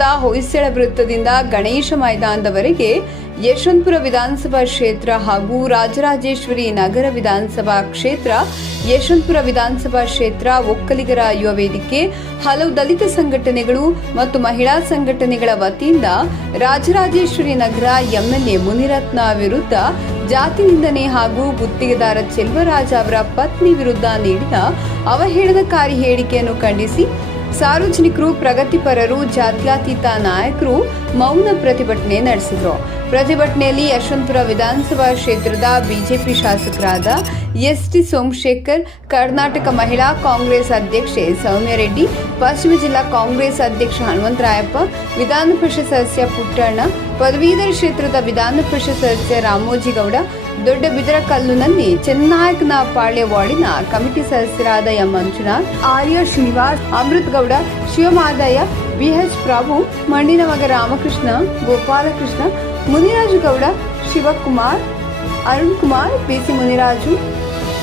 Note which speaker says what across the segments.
Speaker 1: ಉಪನಗರದ ಹೊಯ್ಸಳ ವೃತ್ತದಿಂದ ಗಣೇಶ ಮೈದಾನದವರೆಗೆ ಯಶವಂತಪುರ ವಿಧಾನಸಭಾ ಕ್ಷೇತ್ರ ಹಾಗೂ ರಾಜರಾಜೇಶ್ವರಿ ನಗರ ವಿಧಾನಸಭಾ ಕ್ಷೇತ್ರ, ಯಶವಂತಪುರ ವಿಧಾನಸಭಾ ಕ್ಷೇತ್ರ, ಒಕ್ಕಲಿಗರ ಯುವ ವೇದಿಕೆ, ಹಲವು ದಲಿತ ಸಂಘಟನೆಗಳು ಮತ್ತು ಮಹಿಳಾ ಸಂಘಟನೆಗಳ ವತಿಯಿಂದ ರಾಜರಾಜೇಶ್ವರಿ ನಗರ ಎಂಎಲ್ಎ ಮುನಿರತ್ನ ವಿರುದ್ಧ ಜಾತಿ ನಿಂದನೆ ಹಾಗೂ ಗುತ್ತಿಗೆದಾರ ಚೆಲ್ವರಾಜ ಅವರ ಪತ್ನಿ ವಿರುದ್ಧ ನೀಡಿದ ಅವಹೇಳನಕಾರಿ ಹೇಳಿಕೆಯನ್ನು ಖಂಡಿಸಿ ಸಾರ್ವಜನಿಕರು, ಪ್ರಗತಿಪರರು, ಜಾತ್ಯಾತೀತ ನಾಯಕರು ಮೌನ ಪ್ರತಿಭಟನೆ ನಡೆಸಿದರು. ಪ್ರತಿಭಟನೆಯಲ್ಲಿ ಯಶವಂತಪುರ ವಿಧಾನಸಭಾ ಕ್ಷೇತ್ರದ ಬಿಜೆಪಿ ಶಾಸಕರಾದ ಎಸ್ ಟಿ ಸೋಮಶೇಖರ್, ಕರ್ನಾಟಕ ಮಹಿಳಾ ಕಾಂಗ್ರೆಸ್ ಅಧ್ಯಕ್ಷೆ ಸೌಮ್ಯ ರೆಡ್ಡಿ ಪಶ್ಚಿಮ ಜಿಲ್ಲಾ ಕಾಂಗ್ರೆಸ್ ಅಧ್ಯಕ್ಷ ಹನುಮಂತರಾಯಪ್ಪ, ವಿಧಾನ ಪರಿಷತ್ ಸದಸ್ಯ ಪುಟ್ಟಣ್ಣ, ಪದವೀಧರ ಕ್ಷೇತ್ರದ ವಿಧಾನ ಪರಿಷತ್ ಸದಸ್ಯ ರಾಮೋಜಿಗೌಡ ದೊಡ್ಡ ಬಿದರಕಲ್ಲುನಲ್ಲಿ ಚೆನ್ನಾಯಕನ ಪಾಳ್ಯ ವಾರ್ಡಿನ ಕಮಿಟಿ ಸದಸ್ಯರಾದ ಎಂ ಮಂಜುನಾಥ್, ಆರ್ಯ ಶ್ರೀನಿವಾಸ್, ಅಮೃತ್ ಗೌಡ, ಶಿವಮಾದಯ್ಯ ಬಿಎಚ್ ಪ್ರಭು ಮಣ್ಣಿನ ಮಗ ರಾಮಕೃಷ್ಣ, ಗೋಪಾಲಕೃಷ್ಣ, ಮುನಿರಾಜು ಗೌಡ, ಶಿವಕುಮಾರ್, ಅರುಣ್ ಕುಮಾರ್, ಪಿಸಿ ಮುನಿರಾಜು,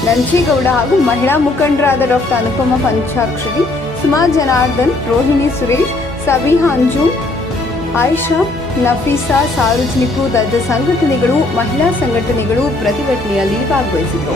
Speaker 1: ನಂಜೇಗೌಡ ಹಾಗೂ ಮಹಿಳಾ ಮುಖಂಡರಾದ ಡಾಕ್ಟರ್ ಅನುಪಮ ಪಂಚಾಕ್ಷರಿ, ಸುಮಾ ಜನಾರ್ದನ್, ರೋಹಿಣಿ ಸುರೇಶ್ ಸಬಿ ಹಂಜು ಆಯಿಷಾ ನಫೀಸಾ ಸಾರ್ವಜನಿಕರು ದರ್ಜ ಸಂಘಟನೆಗಳು ಮಹಿಳಾ ಸಂಘಟನೆಗಳು ಪ್ರತಿಭಟನೆಯಲ್ಲಿ ಭಾಗವಹಿಸಿದರು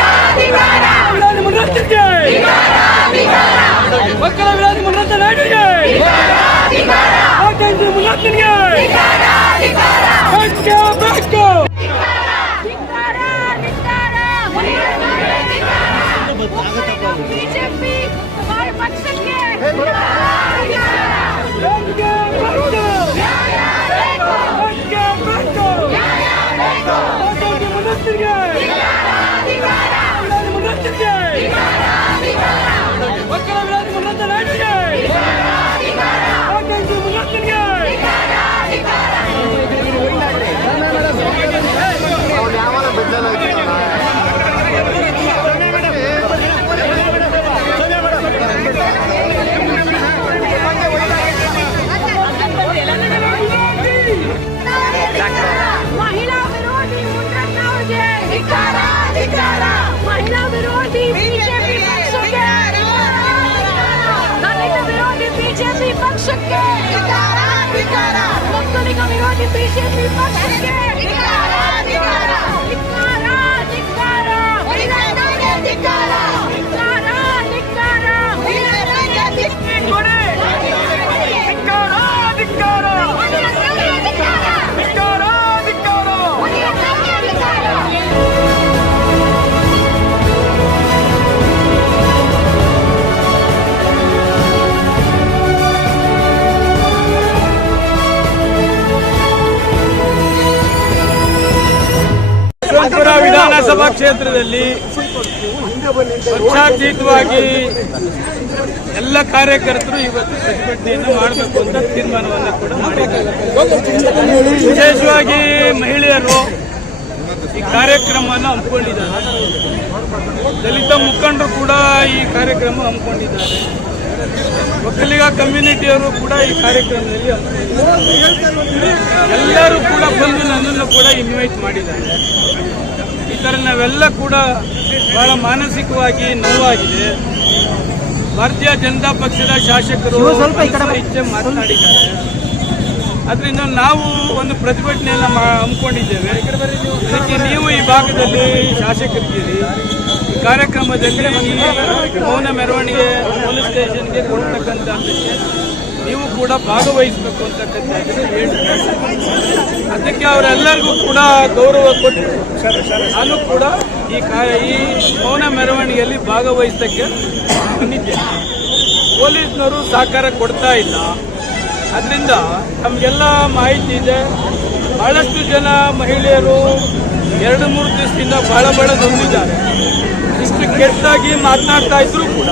Speaker 2: ಮುನ್ನತ್ತಿಗೆ!
Speaker 3: ಪಕ್ಷಕ್ಕೆ ಒಕ್ಕಲಿಗ ವಿರೋಧಿ ಬಿಜೆಪಿ ಪಕ್ಷಕ್ಕೆ
Speaker 2: ಯಶವಂತಪುರ ವಿಧಾನಸಭಾ ಕ್ಷೇತ್ರದಲ್ಲಿ ಪಕ್ಷಾತೀತವಾಗಿ ಎಲ್ಲ ಕಾರ್ಯಕರ್ತರು ಇವತ್ತು ಪ್ರತಿಭಟನೆಯನ್ನು ಮಾಡಬೇಕು ಅಂತ ತೀರ್ಮಾನವನ್ನು ಕೂಡ ಮಾಡಿದ್ದಾರೆ ವಿಶೇಷವಾಗಿ ಮಹಿಳೆಯರು ಈ ಕಾರ್ಯಕ್ರಮವನ್ನು ಹಮ್ಮಿಕೊಂಡಿದ್ದಾರೆ. ದಲಿತ ಮುಖಂಡರು ಕೂಡ ಈ ಕಾರ್ಯಕ್ರಮ ಹಮ್ಮಿಕೊಂಡಿದ್ದಾರೆ. ಒಕ್ಕಲಿಗ ಕಮ್ಯುನಿಟಿಯವರು ಕೂಡ ಈ ಕಾರ್ಯಕ್ರಮದಲ್ಲಿ. ಎಲ್ಲರೂ ಕೂಡ ಬಂದು ನನ್ನನ್ನು ಕೂಡ ಇನ್ವೈಟ್ ಮಾಡಿದ್ದಾರೆ. ಈ ಥರ ನಾವೆಲ್ಲ ಕೂಡ ಬಹಳ ಮಾನಸಿಕವಾಗಿ ನೋವಾಗಿದೆ. ಭಾರತೀಯ ಜನತಾ ಪಕ್ಷದ ಶಾಸಕರು ಇಚ್ಛೆ ಮಾತನಾಡಿದ್ದಾರೆ ಅದರಿಂದ ನಾವು ಒಂದು ಪ್ರತಿಭಟನೆಯನ್ನು ಹಮ್ಮಿಕೊಂಡಿದ್ದೇವೆ. ಅದಕ್ಕೆ ನೀವು ಈ ಭಾಗದಲ್ಲಿ ಶಾಸಕರಿದ್ದೀರಿ. ಈ ಕಾರ್ಯಕ್ರಮದಲ್ಲಿ ಮೌನ ಮೆರವಣಿಗೆ ಸ್ಟೇಷನ್ಗೆ ಕೊಡ್ತಕ್ಕಂಥದ್ದಕ್ಕೆ ನೀವು ಕೂಡ ಭಾಗವಹಿಸಬೇಕು ಅಂತಕ್ಕಂಥದ್ದನ್ನು ಹೇಳ್ತಾರೆ. ಅದಕ್ಕೆ ಅವರೆಲ್ಲರಿಗೂ ಕೂಡ ಗೌರವ ಕೊಟ್ಟು ನಾನು ಕೂಡ ಈ ಕಾ, ಈ ಮೌನ ಮೆರವಣಿಗೆಯಲ್ಲಿ ಭಾಗವಹಿಸಕ್ಕೆ ಬಂದಿದ್ದೇನೆ ಪೊಲೀಸ್ನವರು ಸಹಕಾರ ಕೊಡ್ತಾ ಇಲ್ಲ. ಅದರಿಂದ ನಮಗೆಲ್ಲ ಮಾಹಿತಿ ಇದೆ. ಬಹಳಷ್ಟು ಜನ ಮಹಿಳೆಯರು ಎರಡು, ಮೂರು ದಿವಸದಿಂದ ಬಹಳ ಬಹಳ ನೊಂದಿದ್ದಾರೆ ಇಷ್ಟು ಕೆಟ್ಟಾಗಿ ಮಾತನಾಡ್ತಾ ಇದ್ರು ಕೂಡ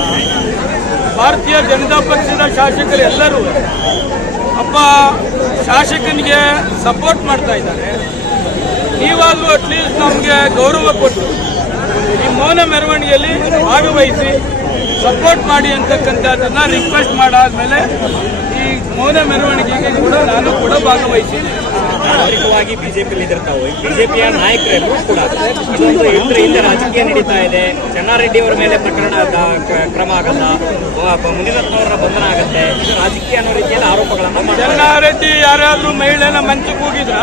Speaker 2: ಭಾರತೀಯ ಜನತಾ ಪಕ್ಷದ ಶಾಸಕರೆಲ್ಲರೂ ಅಪ್ಪ ಶಾಸಕನಿಗೆ ಸಪೋರ್ಟ್ ಮಾಡ್ತಾ ಇದ್ದಾರೆ. ನೀವಾಗಲೂ ಅಟ್ಲೀಸ್ಟ್ ನಮಗೆ ಗೌರವ ಕೊಟ್ಟು ಈ ಮೌನ ಮೆರವಣಿಗೆಯಲ್ಲಿ ಭಾಗವಹಿಸಿ ಸಪೋರ್ಟ್ ಮಾಡಿ ಅಂತಕ್ಕಂಥದ್ದನ್ನ ರಿಕ್ವೆಸ್ಟ್ ಮಾಡಾದ್ಮೇಲೆ ಈ ಮೌನ ಮೆರವಣಿಗೆಗೆ ಕೂಡ ನಾನು ಕೂಡ ಭಾಗವಹಿಸಿದ್ದೀನಿ.
Speaker 4: ನಾಗರಿಕವಾಗಿ ಬಿಜೆಪಿಯಲ್ಲಿ ಇದ್ದಿರ್ತಾವೆ ಬಿಜೆಪಿಯ ನಾಯಕರೆಲ್ಲರೂ ಕೂಡ ಇಂದ್ರ ಹಿಂದೆ ರಾಜಕೀಯ ನಡೀತಾ ಇದೆ. ಚೆನ್ನಾರೆಡ್ಡಿ ಅವರ ಮೇಲೆ ಪ್ರಕರಣ ಕ್ರಮ ಆಗಲ್ಲ. ಮುನಿರತ್ನ ಅವರ ಬಂಧನ ಆಗುತ್ತೆ. ಇದು ರಾಜಕೀಯ ಅನ್ನೋ ರೀತಿಯಲ್ಲಿ ಆರೋಪಗಳನ್ನ
Speaker 2: ಚೆನ್ನಾರೆಡ್ಡಿ ಯಾರಾದ್ರೂ ಮಹಿಳೆನ ಮಂಚಕ್ಕೆ ಹೋಗಿದ್ರ?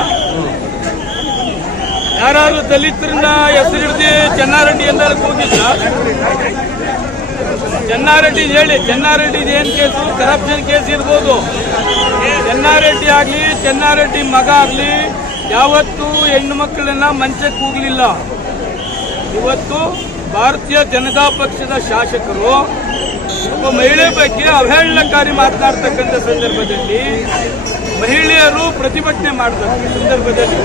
Speaker 2: ಯಾರಾದ್ರೂ ದಲಿತರಿಂದ ಹೆಸರು ಹಿಡಿದು ಚೆನ್ನಾರೆಡ್ಡಿ ಎಂದಕ್ಕೆ ಹೋಗಿದ್ರ? ಚೆನ್ನಾರೆಡ್ಡಿ ಹೇಳಿ ಚೆನ್ನಾರೆಡ್ಡಿ ಏನ್ ಕೇಸು? ಕರಪ್ಷನ್ ಕೇಸ್ ಇರ್ಬೋದು. ಚೆನ್ನಾರೆಡ್ಡಿ ಆಗ್ಲಿ, ಚೆನ್ನಾರೆಡ್ಡಿ ಮಗ ಆಗ್ಲಿ, ಯಾವತ್ತೂ ಹೆಣ್ಣು ಮಕ್ಕಳನ್ನ ಮಂಚಕ್ಕೆ ಹೋಗ್ಲಿಲ್ಲ ಇವತ್ತು ಭಾರತೀಯ ಜನತಾ ಪಕ್ಷದ ಶಾಸಕರು ಒಬ್ಬ ಮಹಿಳೆ ಬಗ್ಗೆ ಅವಹೇಳನಕಾರಿ ಮಾತನಾಡ್ತಕ್ಕಂಥ ಸಂದರ್ಭದಲ್ಲಿ ಮಹಿಳೆಯರು ಪ್ರತಿಭಟನೆ ಮಾಡಿದ ಸಂದರ್ಭದಲ್ಲಿ.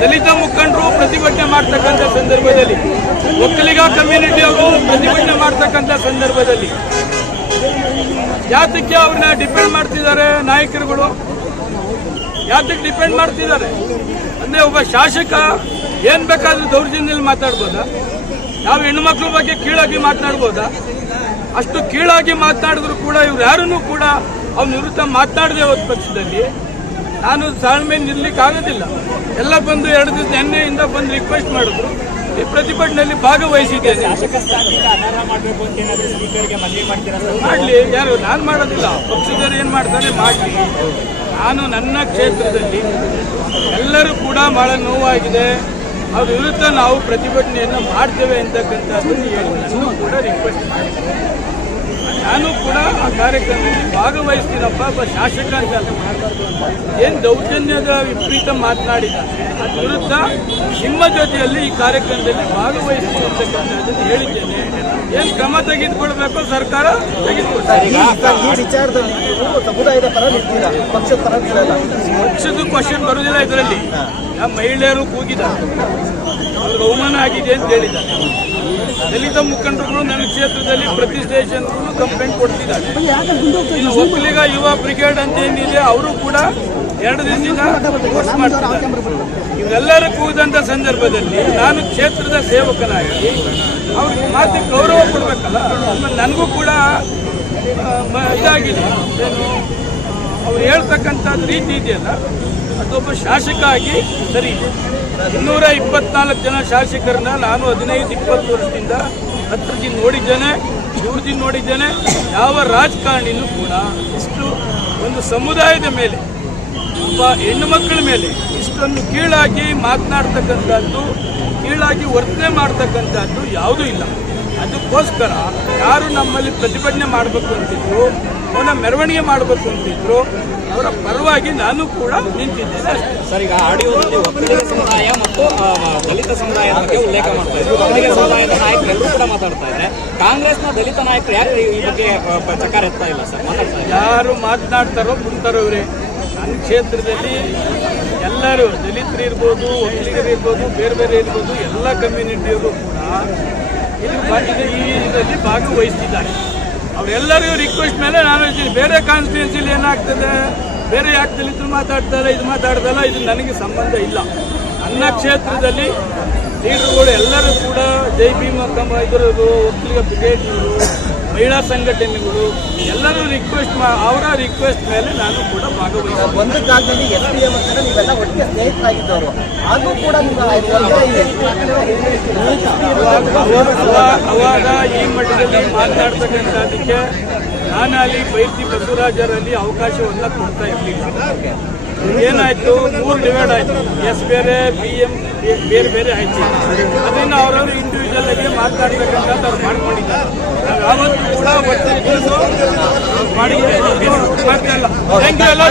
Speaker 2: ದಲಿತ ಮುಖಂಡರು ಪ್ರತಿಭಟನೆ ಮಾಡ್ತಕ್ಕಂಥ ಸಂದರ್ಭದಲ್ಲಿ, ಒಕ್ಕಲಿಗ ಕಮ್ಯುನಿಟಿಯವರು ಪ್ರತಿಭಟನೆ ಮಾಡ್ತಕ್ಕಂಥ ಸಂದರ್ಭದಲ್ಲಿ. ಯಾತಕ್ಕೆ ಅವ್ರನ್ನ ಡಿಪೆಂಡ್ ಮಾಡ್ತಿದ್ದಾರೆ ನಾಯಕರುಗಳು? ಯಾತಕ್ಕೆ ಡಿಪೆಂಡ್ ಮಾಡ್ತಿದ್ದಾರೆ? ಅಂದ್ರೆ ಒಬ್ಬ ಶಾಸಕ ಏನ್ ಬೇಕಾದ್ರೂ ದೌರ್ಜನ್ಯದಲ್ಲಿ ಮಾತಾಡ್ಬೋದ? ನಾವು ಹೆಣ್ಮಕ್ಳ ಬಗ್ಗೆ ಕೀಳಾಗಿ ಮಾತನಾಡ್ಬೋದಾ ಅಷ್ಟು ಕೀಳಾಗಿ ಮಾತನಾಡಿದ್ರು ಕೂಡ ಇವ್ರು ಯಾರನ್ನೂ ಕೂಡ ಅವ್ರ ನಿವೃತ್ತ ಮಾತನಾಡದೆ ಹೋದ ಪಕ್ಷದಲ್ಲಿ ನಾನು ತಾಳ್ಮೆ ಆಗೋದಿಲ್ಲ. ಎಲ್ಲ ಬಂದು ಎರಡು ದಿವಸ ನಿನ್ನೆಯಿಂದ ಬಂದು ರಿಕ್ವೆಸ್ಟ್ ಮಾಡಿದ್ರು. ಈ ಪ್ರತಿಭಟನೆಯಲ್ಲಿ ಭಾಗವಹಿಸಿದ್ದೇನೆ. ಮಾಡಲಿ, ಯಾರು, ನಾನು ಮಾಡೋದಿಲ್ಲ. ಪಕ್ಷದವರು ಏನು ಮಾಡ್ತಾರೆ, ಮಾಡಲಿ. ನಾನು ನನ್ನ ಕ್ಷೇತ್ರದಲ್ಲಿ ಎಲ್ಲರೂ ಕೂಡ ಬಹಳ ನೋವಾಗಿದೆ. ಅವ್ರ ವಿರುದ್ಧ ನಾವು ಪ್ರತಿಭಟನೆಯನ್ನು ಮಾಡ್ತೇವೆ ಅಂತಕ್ಕಂಥದ್ದನ್ನು ಹೇಳಿ ಕೂಡ ರಿಕ್ವೆಸ್ಟ್ ಮಾಡಿದ್ದೇನೆ. ನಾನು ಕೂಡ ಆ ಕಾರ್ಯಕ್ರಮದಲ್ಲಿ ಭಾಗವಹಿಸ್ತೀನಪ್ಪ ಒಬ್ಬ ಶಾಸಕ ಅಂತ ಏನು ದೌರ್ಜನ್ಯದ ವಿಪರೀತ ಮಾತನಾಡಿದ ಅದ್ರ ವಿರುದ್ಧ ನಿಮ್ಮ ಜೊತೆಯಲ್ಲಿ ಈ ಕಾರ್ಯಕ್ರಮದಲ್ಲಿ ಭಾಗವಹಿಸ್ತೀನಿ ಅಂತಕ್ಕಂಥದ್ದನ್ನು ಹೇಳಿದ್ದೇನೆ. ಏನು ಕ್ರಮ ತೆಗೆದುಕೊಳ್ಬೇಕು ಸರ್ಕಾರ ತೆಗೆದುಕೊಳ್ತಾರೆ
Speaker 5: ಈ ವಿಚಾರದಲ್ಲಿ ನೀವು ಸಮುದಾಯದ ಪರ ನಿಲ್ತೀರಾ ಪಕ್ಷದ ಪರ ನಿಲ್ಲಲ್ಲ
Speaker 2: ಪಕ್ಷದ ಕ್ವಶನ್ ಬರುವುದಿಲ್ಲ ಇದರಲ್ಲಿ. ನಮ್ಮ ಮಹಿಳೆಯರು ಕೂಗಿದ್ದಾರೆ. ಅವ್ರಿಗೆ ಬಹುಮಾನ ಆಗಿದೆ ಅಂತ ಹೇಳಿದ್ದಾರೆ. ದಲಿತ ಮುಖಂಡರುಗಳು ನನ್ನ ಕ್ಷೇತ್ರದಲ್ಲಿ ಪ್ರತಿ ಸ್ಟೇಷನ್ ಕಂಪ್ಲೇಂಟ್ ಕೊಡ್ತಿದ್ದಾರೆ. ಇನ್ನು ಒಕ್ಕಲಿಗ ಯುವ ಬ್ರಿಗೇಡ್ ಅಂತ ಏನಿದೆ, ಅವರು ಕೂಡ ಎರಡು ದಿನದಿಂದ ಕೋರ್ಸ್ ಮಾಡ್ತಾರೆ ಇವೆಲ್ಲರೂ ಕೂದಂತ ಸಂದರ್ಭದಲ್ಲಿ ನಾನು ಕ್ಷೇತ್ರದ ಸೇವಕನಾಗಿ ಅವ್ರಿಗೆ ಮಾತ್ರ ಗೌರವ ಕೊಡಬೇಕಲ್ಲ? ನನಗೂ ಕೂಡ ಇದಾಗಿದೆ. ಅವ್ರು ಹೇಳ್ತಕ್ಕಂಥ ರೀತಿ ಇದೆಯಲ್ಲ? ಅದೊಬ್ಬ ಶಾಸಕ ಆಗಿ ಸರಿ, ಇನ್ನೂರ ಇಪ್ಪತ್ನಾಲ್ಕು ಜನ ಶಾಸಕರನ್ನ ನಾನು ಹದಿನೈದು, ಇಪ್ಪತ್ತು ವರ್ಷದಿಂದ ಹತ್ರಕ್ಕೆ ನೋಡಿದ್ದೇನೆ ದೂರದಿಂದ ನೋಡಿದ್ದೇನೆ, ಯಾವ ರಾಜಕಾರಣಿನೂ ಕೂಡ ಇಷ್ಟು ಒಂದು ಸಮುದಾಯದ ಮೇಲೆ, ಒಬ್ಬ ಹೆಣ್ಣು ಮಕ್ಕಳ ಮೇಲೆ ಇಷ್ಟೊಂದು ಕೀಳಾಗಿ ಮಾತನಾಡ್ತಕ್ಕಂಥದ್ದು, ಕೀಳಾಗಿ ವರ್ತನೆ ಮಾಡ್ತಕ್ಕಂಥದ್ದು ಯಾವುದೂ ಇಲ್ಲ. ಅದಕ್ಕೋಸ್ಕರ ಯಾರು ನಮ್ಮಲ್ಲಿ ಪ್ರತಿಭಟನೆ ಮಾಡಬೇಕು ಅಂತಿದ್ರು ಅವನ ಮೆರವಣಿಗೆ ಮಾಡಬೇಕು ಅಂತಿದ್ರು ಅವರ ಪರವಾಗಿ ನಾನು ಕೂಡ ನಿಂತಿದ್ದೇನೆ
Speaker 4: ಸರ್ ಈಗ ಆಡಿಯೋದಲ್ಲಿ ಒಕ್ಕಲಿಗ ಸಮುದಾಯ ಮತ್ತು ದಲಿತ ಸಮುದಾಯ ಬಗ್ಗೆ ಉಲ್ಲೇಖ ಮಾಡ್ತಾ ಇದ್ರು. ಒಕ್ಕಲಿಗ ಸಮುದಾಯದ ನಾಯಕರೆಲ್ಲರೂ ಕೂಡ ಮಾತಾಡ್ತಾ ಇದ್ದಾರೆ. ಕಾಂಗ್ರೆಸ್ನ ದಲಿತ ನಾಯಕರು ಯಾರು ಈ ಬಗ್ಗೆ ಚಕಾರ ಎತ್ತಾ ಇಲ್ಲ ಸರ್? ಮಾತಾಡ್ತಾ
Speaker 2: ಯಾರು ಮಾತನಾಡ್ತಾರೋ ಕುಂತಾರೋ ಇವರೇ. ನನ್ನ ಕ್ಷೇತ್ರದಲ್ಲಿ ಎಲ್ಲರೂ ದಲಿತರು ಇರ್ಬೋದು ಒಕ್ಕಲಿಗರು ಇರ್ಬೋದು ಬೇರೆ ಬೇರೆ ಇರ್ಬೋದು ಎಲ್ಲ ಕಮ್ಯುನಿಟಿಯವರು ಕೂಡ ಇದರಲ್ಲಿ ಭಾಗವಹಿಸ್ತಿದ್ದಾರೆ. ಅವರೆಲ್ಲರಿಗೂ ರಿಕ್ವೆಸ್ಟ್ ಮೇಲೆ ನಾನು ಹೇಳ್ತೀನಿ, ಬೇರೆ ಕಾನ್ಸ್ಟಿಟ್ಯೂನ್ಸಿಲಿ ಏನಾಗ್ತದೆ? ಬೇರೆ ಯಾಕೆ ಇದ್ರು ಮಾತಾಡ್ತಾರೆ, ಇದು ಮಾತಾಡ್ತಲ್ಲ ಇದು ನನಗೆ ಸಂಬಂಧ ಇಲ್ಲ. ನನ್ನ ಕ್ಷೇತ್ರದಲ್ಲಿ ಲೀಡರ್ಗಳು ಎಲ್ಲರೂ ಕೂಡ ಜೈ ಭೀಮ ಕಂಬ ಇದರವರು ಒಕ್ಕಲಿಗ ಬ್ರಿಗೇಡ್ನವರು ಮಹಿಳಾ ಸಂಘಟನೆಗಳು ಎಲ್ಲರೂ ರಿಕ್ವೆಸ್ಟ್ ಮಾ ಅವರ ರಿಕ್ವೆಸ್ಟ್ ಮೇಲೆ ನಾನು ಕೂಡ ಭಾಗವಹಿಸ್ತೀನಿ
Speaker 5: ಒಂದು ಜಾಗದಲ್ಲಿ ಎಸ್ ಪಿ ಎಂ ಅಂತ ನೀವೆಲ್ಲ ಒಟ್ಟಿಗೆ ಸ್ನೇಹಿತರಾಗಿದ್ದವರು ಅದು ಕೂಡ.
Speaker 2: ಅವಾಗ- ಈ ಮಟ್ಟದಲ್ಲಿ ಮಾತನಾಡ್ತಕ್ಕಂಥದ್ದಕ್ಕೆ ನಾನು ಅಲ್ಲಿ ಬೈರ್ತಿ ಬಸವರಾಜರಲ್ಲಿ ಅವಕಾಶವನ್ನ ಕೊಡ್ತಾ ಇರಲಿಲ್ಲ ಏನಾಯ್ತು? ಮೂರು ಡಿವೈಡ್ ಆಯ್ತು. ಎಸ್ ಬೇರೆ ಬಿ ಎಂ ಬೇರೆ ಬೇರೆ ಆಯ್ತು. ಅದನ್ನ ಅವರವರು ಇಂಡಿವಿಜುವಲ್ ಆಗಿ ಮಾತನಾಡ್ತಕ್ಕಂಥದ್ದು ಅವ್ರು ಮಾಡ್ಕೊಂಡಿದ್ದಾರೆ. ನಾವು ಯಾವತ್ತೂ ಕೂಡ ಒಟ್ಟು. ಎಲ್ಲ